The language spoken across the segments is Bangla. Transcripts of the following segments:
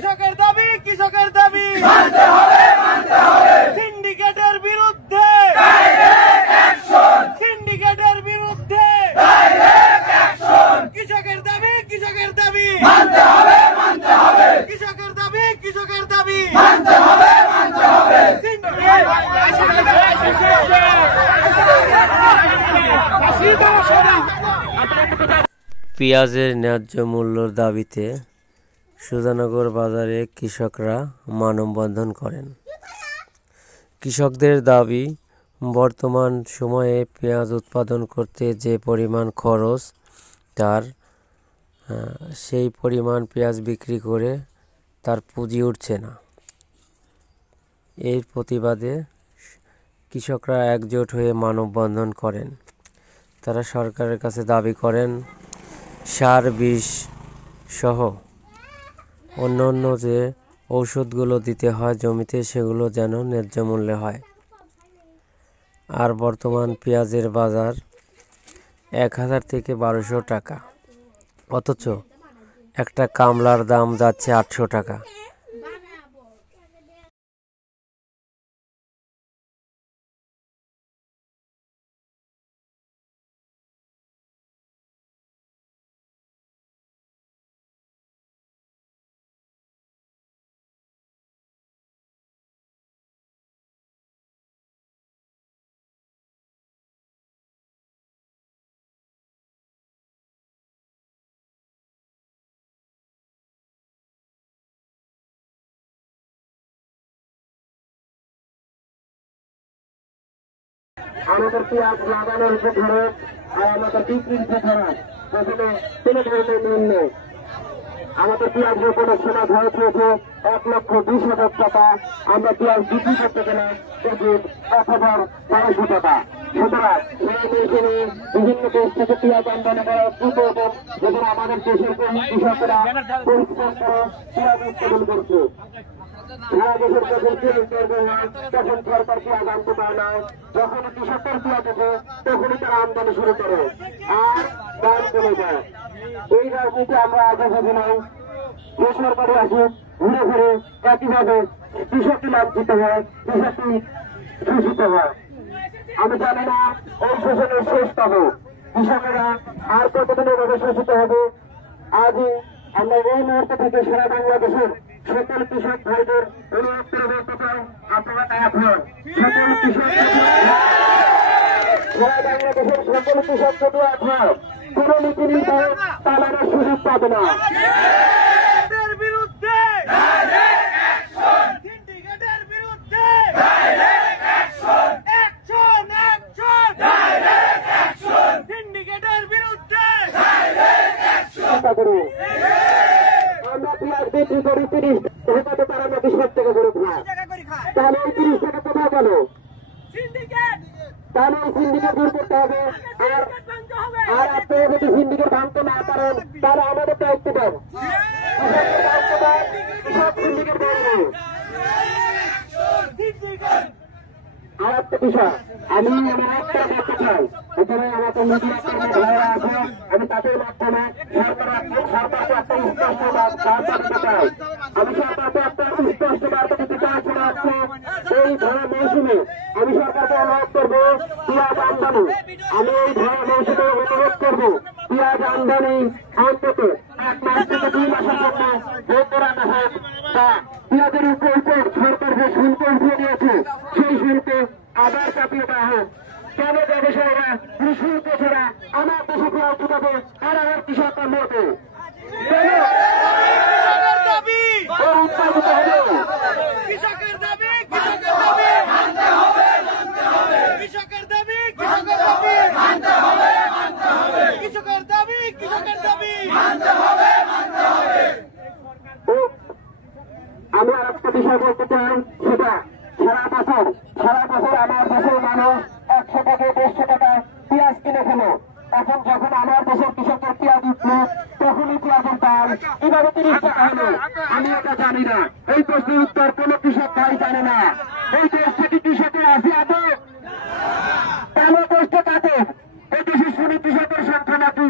কৃষকের দাবি সিন্ডিকেটের বিরুদ্ধে কৃষকের দাবি কৃষকের দাবি পেঁয়াজের ন্যায্য মূল্যের দাবিতে সুজানগর বাজারে কৃষকরা মানববন্ধন করেন। কৃষকদের দাবি, বর্তমান সময়ে পেঁয়াজ উৎপাদন করতে যে পরিমাণ খরচ, সেই পরিমাণ পেঁয়াজ বিক্রি করে তার পুঁজি উঠছে না। এর প্রতিবাদে কৃষকরা একজোট হয়ে মানববন্ধন করেন। তারা সরকারের কাছে দাবি করেন সার, বিষ সহ অন্যান্য যে ঔষধগুলো দিতে হয় জমিতে, সেগুলো যেন ন্যায্য মূল্যে হয়। আর বর্তমান পেঁয়াজের বাজার 1000 থেকে 1200 টাকা, অথচ একটা কামলার দাম যাচ্ছে 800 টাকা। আমাদের পেঁয়াজ লাগানোর উপর খরচ আর আমাদের বিক্রির উপর খরচ আসলে কোনো ধরনের মূল নেই। আমাদের পেঁয়াজ রোপণের সময় খরচ হয়েছে 1,20,000 টাকা। আমরা পেঁয়াজ বিক্রি করতে গেলে কেজি 1,1200 টাকা। সুতরাং এই মৌসুমে বিভিন্ন দেশ থেকে পেঁয়াজ আমদানি করা দ্রুত এবং যেখানে আমাদের দেশের কৃষকেরা পরিশ্রম করে পেঁয়াজ উৎপাদন করছে। সারা দেশের যখন পেঁয়াজ দরকার হয় তখন সরকার পেঁয়াজ আনতে পারে না। যখন কৃষকের পেঁয়াজ ওঠে তখনই তারা আমদানি শুরু করে আর দাম কমে যায়। এই রাজনীতি আমরা আগে বুঝি নাই। বেসরকারি আসে ঘুরে ঘুরে একইভাবে কৃষককে লাভ দিতে হয়, কৃষককে শোষিত হয়। আমি জানি না এই শোষণের শেষ পাবো। কৃষকেরা আর কতদিন এভাবে শোষিত হবে। আজই আমরা এই মুহূর্তে থেকে সারা বাংলাদেশের সকল কৃষক ভাইদের অনুরোধ করে বলতে চাই, আপনারা এক হন। সকল কৃষক সারা বাংলাদেশের সকল কৃষক যদি এক হয়, কোন নীতি নিতে তারা সুযোগ পাবে না। আমরা পেঁয়াজ বিক্রি করি 30 টাকা, তারা নাকি 60 টাকা করে খায়। তাহলে এই 30 টাকা কোথায় গেল? তাহলে এই সিন্ডিকেট দূর করতে হবে। আর আপনারা যদি সিন্ডিকেট ভাঙতে না পারেন তাহলে আমাদের দায়িত্ব দেন, সব সিন্ডিকেট ভাঙবে। আর একটা বিষয় আমি আমার একটা বলতে চাই, এখানে আমাদের মিডিয়া কর্মী ভাইয়েরা আছে, আমি তাদের মাধ্যমে সরকারকে একটা স্পষ্ট বার্তা দিতে চাই। আমি সরকারকে একটা স্পষ্ট বার্তা দিতে চাই। সেটা হচ্ছে এই ধরনের মৌসুমে আমি সরকারকে অনুরোধ করবো পেঁয়াজ আমদানি, আমি এই ধরনের মৌসুমে অনুরোধ করবো পেঁয়াজ আমদানি অন্তত 1 মাস থেকে 2 মাসের জন্য বন্ধ রাখা হোক। তা পেঁয়াজের উপর সরকার যে শুল্ক উঠিয়ে দিয়েছে সেই শুল্ক আবার চাপিয়ে দেওয়া হোক। কেন ব্যবসায়ীরা শুল্ক ছাড়া আমার দেশে পেঁয়াজ ঢুকাবে আর আমার কৃষকরা মরবে? আমি আর একটা বিষয় বলতে চাই, সেটা সারা বছর আমার দেশের মানুষ 100 টাকা 150 টাকা পেঁয়াজ কিনে খেলো। এখন যখন আমার দেশের কৃষকের পেঁয়াজ উঠলো তখনই পেঁয়াজের দাম কিভাবে 30 টাকা হলো আমি এটা জানি না। এই প্রশ্নের উত্তর কোন কৃষক ভাই জানে না। এই দেশ থেকে কৃষকের আছে আদৌ? কেন দেশটা কাটে? এই দেশে শুনি কৃষকের সংখ্যা নাকি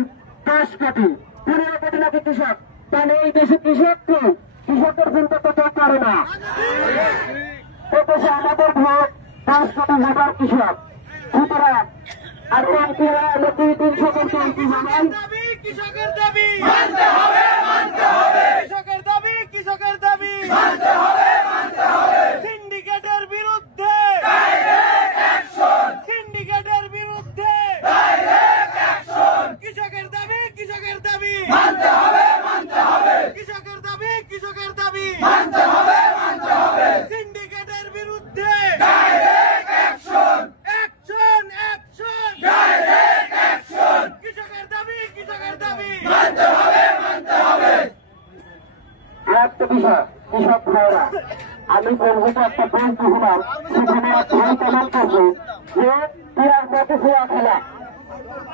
10 কোটি, 15 কোটি নাকি কৃষক। তাহলে এই দেশে কৃষককে কৃষকের না। এদেশে আমাদের ভোট 5 কোটি ভোটার কৃষক। সুতরাং আর এমপি আমরা 300 কোটি এমপি জানাই। দাবি কৃষকের দাবি মানতে হবে, মানতে হবে। কৃষকের দাবি, কৃষকের দাবি মানতে হবে, মানতে হবে। সিন্ডিকেটের বিরুদ্ধে ডাইরেক্ট অ্যাকশন, সিন্ডিকেটের বিরুদ্ধে ডাইরেক্ট অ্যাকশন। কৃষকের দাবি, কৃষকের দাবি মানতে হবে, মানতে হবে। কৃষকের দাবি, কৃষকের দাবি মানতে হবে, মানতে হবে। সিন্ডিকেটের বিরুদ্ধে direct action, action, action, direct action. কৃষকের দাবি, কৃষকের দাবি মানতে হবে, মানতে হবে। একটা বিষয় কৃষক ভাইরা, আমি বলবো যে একটা বই শুনলাম, সেখানে এক ভাই প্রমাণ করছে যে পেঁয়াজ যাতে জুয়া খেলা।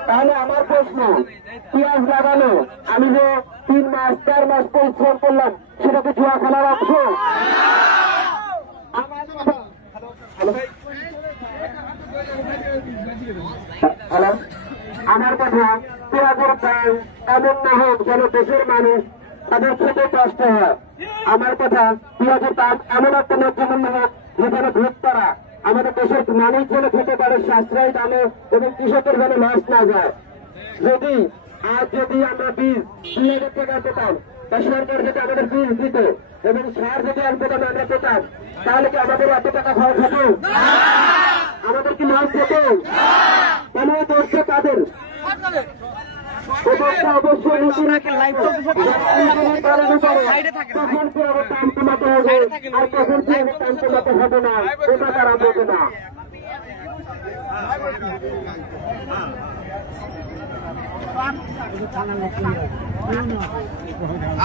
তাহলে আমার প্রশ্ন, পেঁয়াজ লাগানো আমি যে 3 মাস 4 মাস পরিশ্রম করলাম, সেটাকে জুয়া খেলার অংশ? হ্যালো, আমার কথা, পেঁয়াজের দাম এমন না হোক যেন দেশের মানুষ তাদের খেতে কষ্ট হয়। আমার কথা, পেঁয়াজের দাম এমন একটা ন্যায্যমূল্য হোক যেখানে ভোক্তারা আমাদের দেশের মানুষ যেন খেতে পারে সাশ্রয়ী দামে এবং কৃষকের যেন লস না যায়। যদি আমরা বীজ 2,000 টাকা পেতাম, তা সরকার যদি আমাদের বীজ দিত এবং সার যদি অল্প দামে আমরা পেতাম, তাহলে কি আমাদের এত টাকা খরচ হতো? আমাদের কি লস হতো? তাহলে দোষ তাদের। অবশ্যই তখন কি আবার দাম কমাতে হবে, আর তখন কি আবার দাম কমাতে হবে না, ওটা তারা বোঝে না।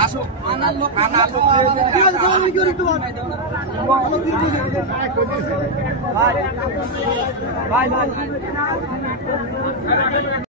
আসো আনার লোক ভাই ভাই